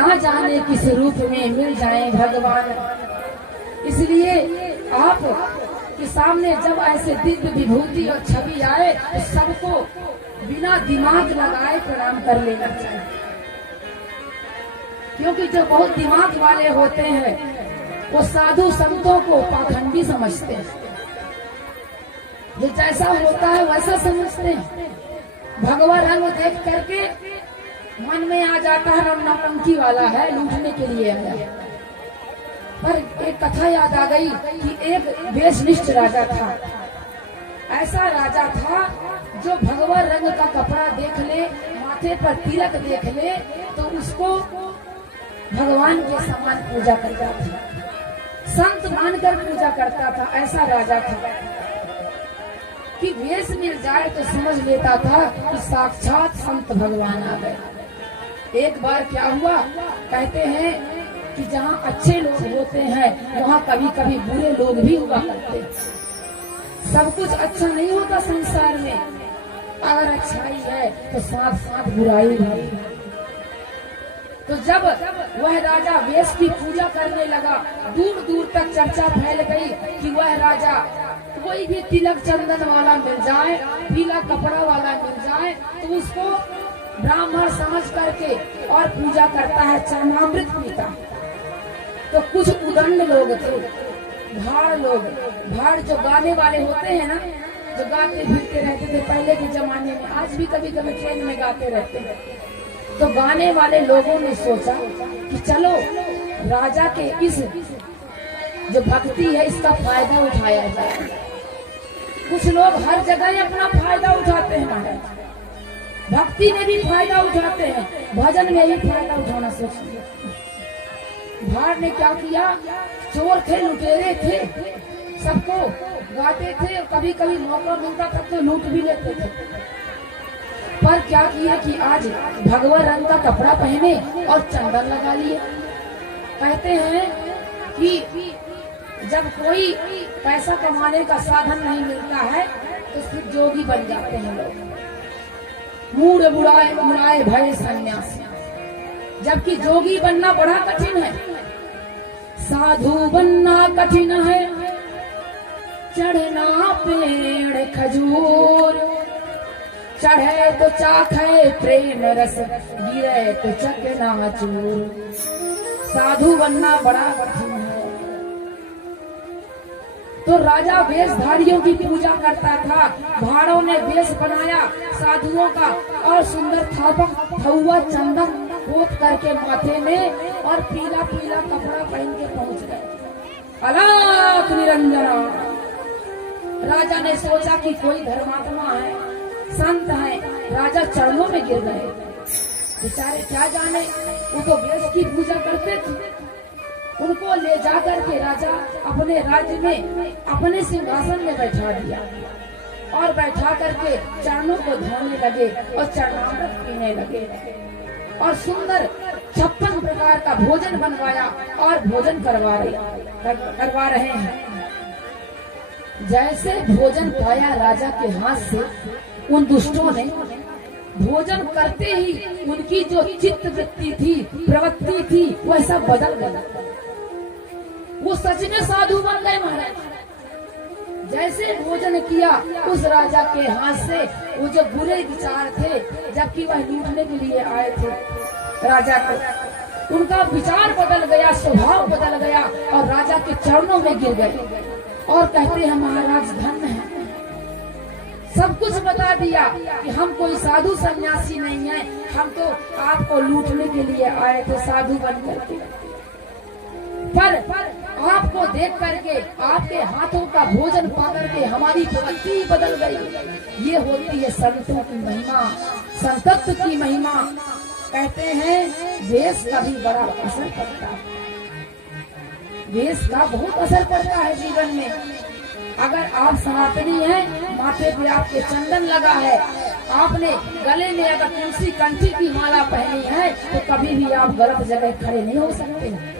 ना जाने किस रूप में मिल जाए भगवान। इसलिए आप के सामने जब ऐसे दिव्य विभूति और छवि आए तो सबको बिना दिमाग लगाए प्रणाम कर लेना चाहिए, क्योंकि जो बहुत दिमाग वाले होते हैं वो साधु संतों को पाखंडी समझते हैं, जो जैसा होता है वैसा समझते हैं। भगवा रंग देख करके मन में आ जाता है नौटंकी वाला है, लूटने के लिए आया। पर एक कथा याद आ गई कि एक वेशनिष्ठ राजा था। ऐसा राजा था जो भगवा रंग का कपड़ा देख ले, माथे पर तिलक देख ले तो उसको भगवान के समान पूजा करता था, संत मानकर पूजा करता था। ऐसा राजा था कि वेश मिल जाए तो समझ लेता था कि साक्षात संत भगवान आ गए। एक बार क्या हुआ, कहते हैं कि जहाँ अच्छे लोग होते हैं वहाँ कभी कभी बुरे लोग भी हुआ करते हैं। सब कुछ अच्छा नहीं होता संसार में, अगर अच्छाई है तो साथ साथ बुराई भी। तो जब वह राजा वेश की पूजा करने लगा, दूर दूर तक चर्चा फैल गई कि वह राजा कोई भी तिलक चंदन वाला मिल जाए, पीला कपड़ा वाला मिल जाए तो उसको ब्राह्मण समझ करके और पूजा करता है, चरणामृत पीता है। तो कुछ उदंड लोग थे, भाड़ लोग, भाड़ जो गाने वाले होते हैं ना, जो गाते फिरते रहते थे पहले के जमाने में, आज भी कभी कभी ट्रेन में गाते रहते हैं। तो गाने वाले लोगों ने सोचा कि चलो राजा के इस जो भक्ति है इसका फायदा उठाया जाए। कुछ लोग हर जगह अपना फायदा उठाते हैं महाराज, भक्ति में भी फायदा उठाते हैं, भजन में भी फायदा उठाना सोचते। भाड़ ने क्या किया, चोर थे, लुटेरे थे, सबको गाते थे और कभी कभी मौका मिलता तब तो लूट भी लेते थे। पर क्या किया कि आज भगवा रंग का कपड़ा पहने और चंदन लगा लिए। कहते हैं कि जब कोई पैसा कमाने का साधन नहीं मिलता है तो फिर जोगी बन जाते हैं लोग, मूड मुड़ाए भय सन्यासी। जबकि जोगी बनना बड़ा कठिन है, साधु बनना कठिन है। चढ़ना पेड़ खजूर, चढ़े तो चाखे प्रेम रस, गिरे तो चकनाचूर। साधु बनना बड़ा कठिन है। तो राजा वेशधारियों की पूजा करता था, भाड़ों ने वेश बनाया साधुओं का और सुंदर थापक थौआ चंदन पोत करके माथे में और पीला पीला कपड़ा पहन के पहुंच गए। अलख निरंजना। राजा ने सोचा कि कोई धर्मात्मा है, संत है, राजा चरणों में गिर गए। बेचारे क्या जाने, वो तो वेश की पूजा करते थे। उनको ले जाकर के राजा अपने राज्य में अपने सिंहासन में बैठा दिया और बैठा करके चरणों को धोने लगे और चरणामृत पीने लगे और सुंदर 56 प्रकार का भोजन बनवाया और भोजन करवा रहे हैं। जैसे भोजन पाया राजा के हाथ से, उन दुष्टों ने भोजन करते ही उनकी जो चित्त वृत्ति थी, प्रवृत्ति थी, वैसा बदल गया। वो सच में साधु बन गए महाराज। जैसे भोजन किया उस राजा के हाथ से, वो जो बुरे विचार थे, जबकि वह लूटने के लिए आए थे राजा को, उनका विचार बदल गया, स्वभाव बदल गया और राजा के चरणों में गिर गए और कहते हैं महाराज धन्य है। सब कुछ बता दिया कि हम कोई साधु सन्यासी नहीं है, हम तो आपको लूटने के लिए आए थे साधु बन करके। पर आपको देख करके, आपके हाथों का भोजन पा करके हमारी प्रवृत्ति बदल गई। ये होती है संतों की महिमा, संतत्व की महिमा। कहते हैं वेश का भी बड़ा असर पड़ता है, वेश का बहुत असर पड़ता है जीवन में। अगर आप सनातनी हैं, माथे पे आपके चंदन लगा है, आपने गले में अगर तुलसी कंठी की माला पहनी है तो कभी भी आप गलत जगह खड़े नहीं हो सकते।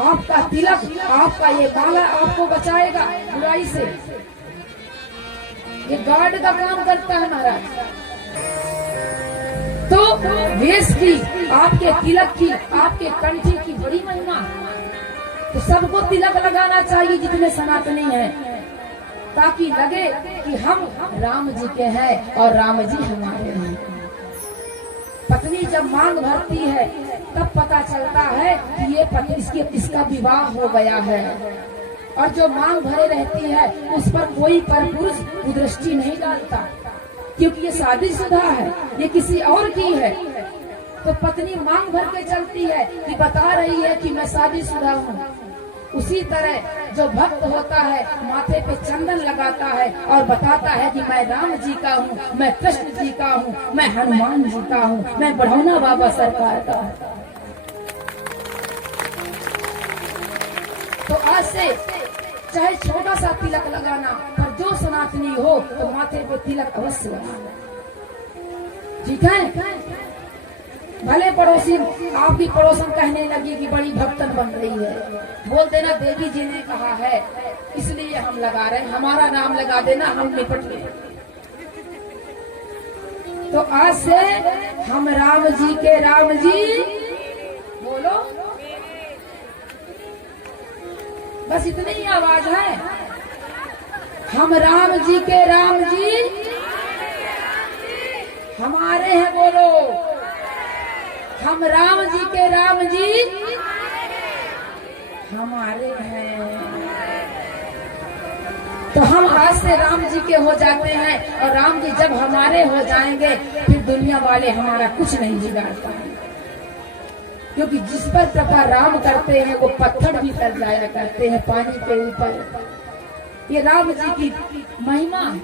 आपका तिलक, आपका ये माला आपको बचाएगा बुराई से। ये गार्ड का काम करता है महाराज। तो वेश की, आपके तिलक की, आपके कंठी की बड़ी महिमा है। तो सबको तिलक लगाना चाहिए जितने सनातनी हैं, ताकि लगे कि हम राम जी के हैं और राम जी हमारे हैं। पत्नी जब मांग भरती है तब पता चलता है कि ये पति इसका विवाह हो गया है। और जो मांग भरे रहती है उस पर कोई पर पुरुष कुदृष्टि नहीं डालता, क्योंकि ये शादीशुदा है, ये किसी और की है। तो पत्नी मांग भर के चलती है कि बता रही है कि मैं शादीशुदा हूँ। उसी तरह जो भक्त होता है माथे पे चंदन लगाता है और बताता है कि मैं राम जी का हूँ, मैं कृष्ण जी का हूँ, मैं हनुमान जी का हूँ, मैं बढ़ौना बाबा सरकार का हूँ। तो आज से चाहे छोटा सा तिलक लगाना, पर जो सनातनी हो तो माथे पे तिलक अवश्य लगाना। ठीक है? भले पड़ोसी आपकी पड़ोसन कहने लगी कि बड़ी भक्तन बन रही है, बोल देना देवी जी ने कहा है इसलिए हम लगा रहे हैं, हमारा नाम लगा देना, हम निपट गए। तो आज से हम राम जी के राम जी, बोलो बस इतनी ही आवाज है। हम राम जी के राम जी हमारे हैं, बोलो हम राम जी के राम जी हमारे हैं। तो हम आज से राम जी के हो जाते हैं, और राम जी जब हमारे हो जाएंगे फिर दुनिया वाले हमारा कुछ नहीं बिगाड़ पाएंगे, क्योंकि जिस पर कृपा राम करते हैं वो पत्थर भी कर जाया करते हैं पानी के ऊपर। ये राम जी की महिमा है।